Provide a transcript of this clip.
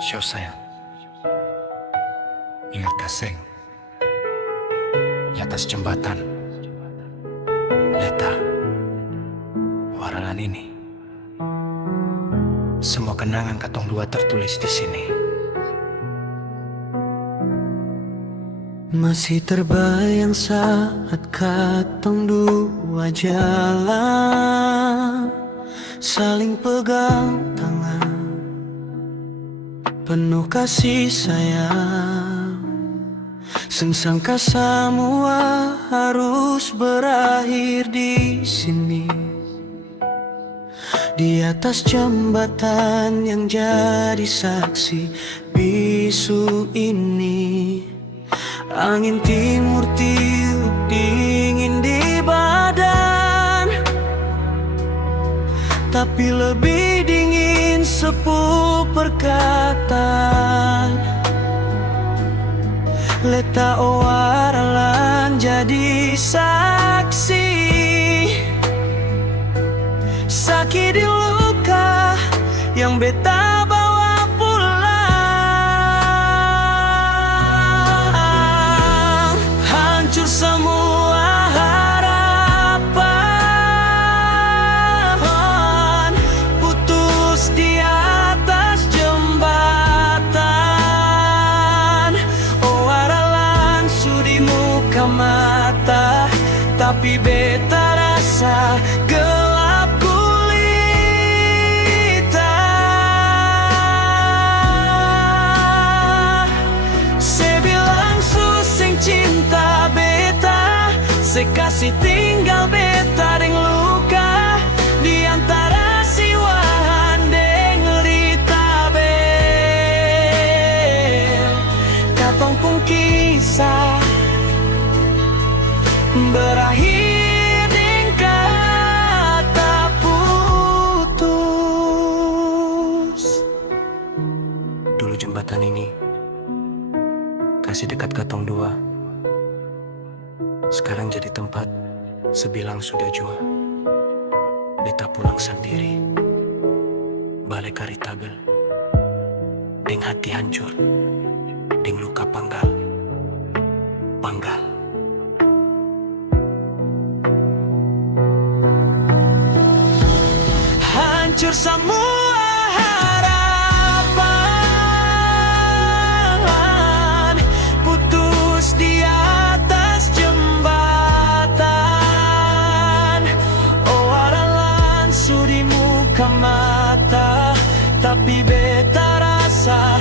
Syo sayang, ingat kaseng di atas jembatan Leta warangan ini. Semua kenangan katong dua tertulis di sini. Masih terbayang saat katong dua jalan, saling pegang tangan, penuh kasih sayang. Sengsangka semua harus berakhir di sini, di atas jembatan yang jadi saksi bisu ini. Angin timur tiup dingin di badan, tapi lebih dingin sepuh perkataan. Leta waralan jadi saksi, sakit di luka yang beta bawa pulang. Hancur semua harapan, putus di atas jembatan. Oh waralan sudi muka mata, tapi beta rasa gelap gulita. Se bilang susing cinta beta, se kasih tinggal beta deng luka di antara siwahan deng rita bel. Katong pun kisah berakhir dengan kata putus. Dulu jembatan ini kasih dekat katong dua, sekarang jadi tempat sebilang sudah jua. Beta pulang sendiri, balik Karitabel, deng hati hancur, deng luka panggal. Hancur semua harapan, putus di atas jembatan. Oh waralan sudi muka mata, tapi beta rasa